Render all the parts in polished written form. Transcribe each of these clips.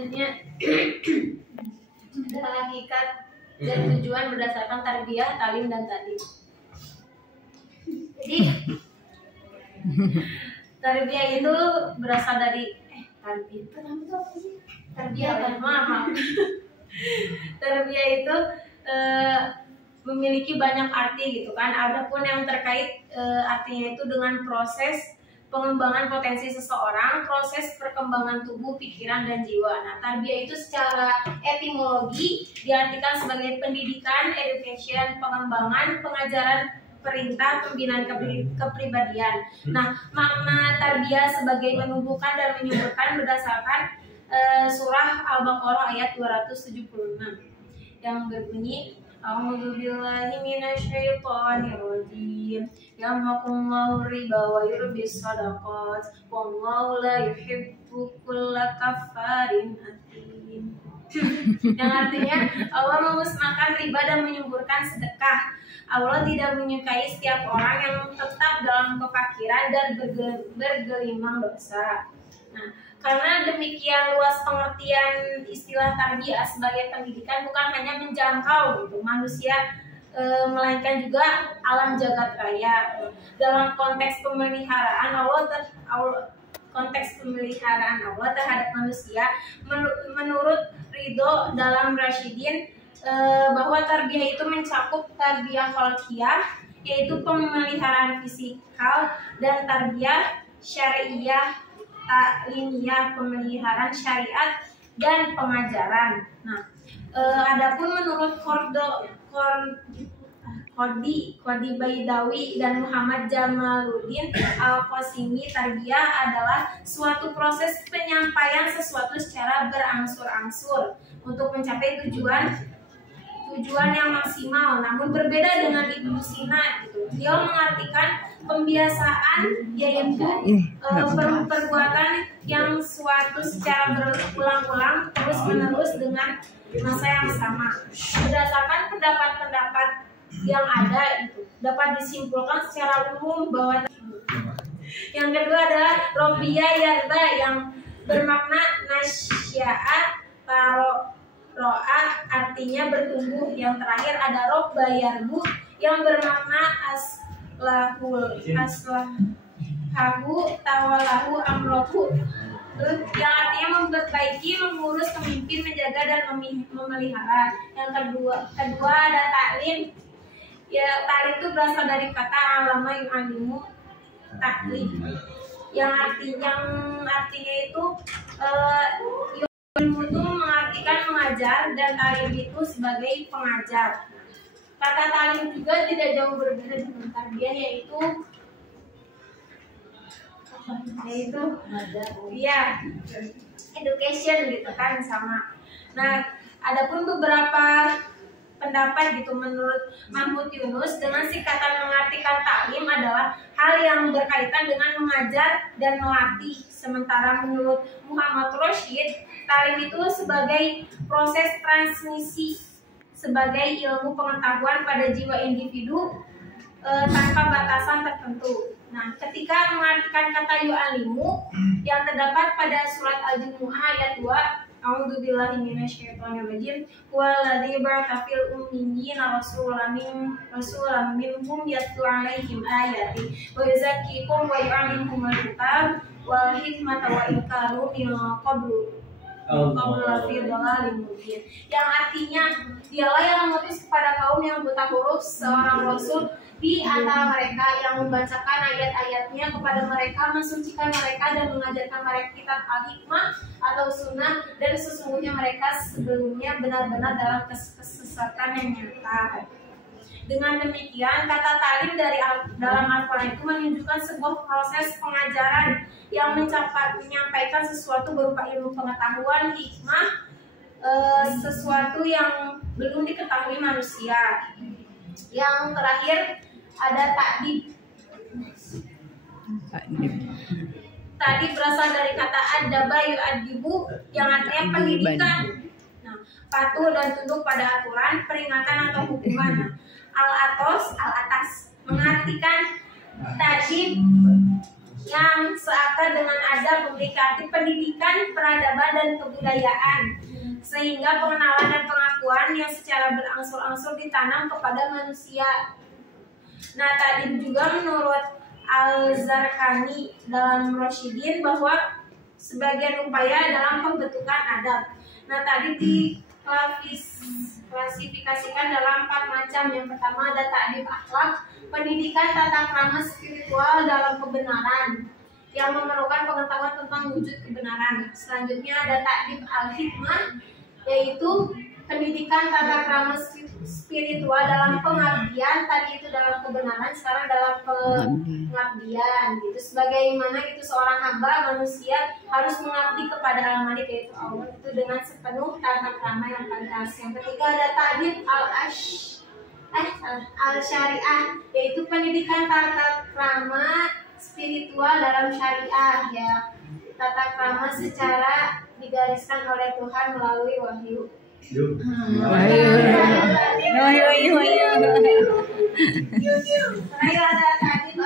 selanjutnya ada hakikat dan tujuan berdasarkan tarbiyah, talim, dan ta'lim. Jadi tarbiyah itu berasal dari tarbiyah itu apa sih? Tarbiyah kan, maaf. Tarbiyah itu memiliki banyak arti gitu kan. Adapun yang terkait artinya itu dengan proses pengembangan potensi seseorang, proses perkembangan tubuh, pikiran, dan jiwa. Nah, tarbiyah itu secara etimologi diartikan sebagai pendidikan, education, pengembangan, pengajaran, perintah, pembinaan kepribadian. Nah, makna tarbiyah sebagai menumbuhkan dan menyuburkan berdasarkan surah Al-Baqarah ayat 276 yang berbunyi A'udzu billahi minasyaitonir rajim. Yamhaqullahu riba wa yurbis shadaqat wallahu la yuhibbu kulla kaffarin athim. Yang artinya Allah memusnahkan riba dan menyuburkan sedekah. Allah tidak menyukai setiap orang yang tetap dalam kefakiran dan bergelimang dosa. Nah, karena demikian luas pengertian istilah tarbiyah sebagai pendidikan bukan hanya menjangkau gitu manusia, melainkan juga alam jagat raya. Dalam konteks pemeliharaan Allah terhadap manusia, menurut Ridho dalam Rasyidin, bahwa tarbiyah itu mencakup tarbiyah khalqiyah, yaitu pemeliharaan fisikal, dan tarbiyah syariah taklimiyah, pemeliharaan syariat dan pengajaran. Nah, adapun menurut Qadi Baidawi dan Muhammad Jamaluddin Al-Qasimi, tarbiyah adalah suatu proses penyampaian sesuatu secara berangsur-angsur untuk mencapai tujuan yang maksimal. Namun berbeda dengan Ibnu Sina gitu. Dia mengartikan pembiasaan yaitu perbuatan yang suatu secara berulang-ulang terus-menerus dengan masa yang sama. Berdasarkan pendapat-pendapat yang ada itu dapat disimpulkan secara umum bahwa yang kedua adalah Robiya Yarba yang bermakna nasya'at ro'ah artinya bertumbuh. Yang terakhir ada Robba Yarbu yang bermakna aslahu tawalahu amrohu yang artinya memperbaiki, mengurus, memimpin, menjaga, dan memelihara. Yang kedua ada taklim. Ya, taklim itu berasal dari kata alama yu'alimu, taklim yang artinya itu ilmu itu mengartikan mengajar dan talim itu sebagai pengajar. Kata talim juga tidak jauh berbeda dengan tarbiyah, yaitu ya education gitu kan, sama. Nah, adapun beberapa pendapat gitu menurut Mahmud Yunus dengan singkatan mengartikan taklim adalah hal yang berkaitan dengan mengajar dan melatih. Sementara menurut Muhammad Rashid, talim itu sebagai proses transmisi sebagai ilmu pengetahuan pada jiwa individu tanpa batasan tertentu. Nah, ketika mengartikan kata yu'alimu yang terdapat pada surat Al-Jumu'ah ayat 2, A'udzubillahi minasyaitonirrajim, huwaladzi ba'atsa fil ummiyina rasulan minhum yatlu 'alaihim ayati wa yuzakkikum wa yu'allimuhumul kitab wal hikmata wa in kanu min qablu yang artinya dialah yang mengutus kepada kaum yang buta huruf seorang rasul di antara mereka yang membacakan ayat-ayatnya kepada mereka, mensucikan mereka, dan mengajarkan mereka kitab al-hikmah atau sunnah, dan sesungguhnya mereka sebelumnya benar-benar dalam kesesatan yang nyata. Dengan demikian, kata talim dalam Al-Quran itu menunjukkan sebuah proses pengajaran yang menyampaikan sesuatu berupa ilmu pengetahuan, hikmah, sesuatu yang belum diketahui manusia. Yang terakhir ada ta'dib. Ta'dib berasal dari kata adaba yu'adibu yang artinya pendidikan. Nah, patuh dan tunduk pada aturan, peringatan atau hukuman. Al-atas mengartikan ta'dib yang seakar dengan adab memiliki arti pendidikan, peradaban, dan kebudayaan, sehingga pengenalan dan pengakuan yang secara berangsur-angsur ditanam kepada manusia. Nah, tadi juga menurut Al-Zarqani dalam Rosyidin bahwa sebagian upaya dalam pembentukan adab. Nah, tadi diklasifikasikan dalam 4 macam. Yang pertama ada ta'dib akhlak, pendidikan tata krama spiritual dalam kebenaran yang memerlukan pengetahuan tentang wujud kebenaran. Selanjutnya ada ta'dib al-hikmah, yaitu pendidikan tata krama spiritual dalam pengabdian. Tadi itu dalam kebenaran, sekarang dalam pengabdian gitu. Sebagaimana itu seorang hamba manusia harus mengabdi kepada Al-Malik, yaitu Allah, itu dengan sepenuh tata krama yang pantas. Yang ketiga ada ta'dib al-syariah, yaitu pendidikan tata krama spiritual dalam syariah, ya. Tata krama secara digariskan oleh Tuhan melalui wahyu. Ada ta'dib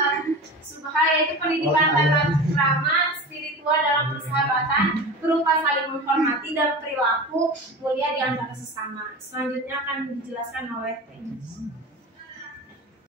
subha, yaitu pendidikan tata krama spiritual dalam persahabatan berupa saling menghormati dan perilaku mulia di antara sesama. Selanjutnya akan dijelaskan oleh Tenis.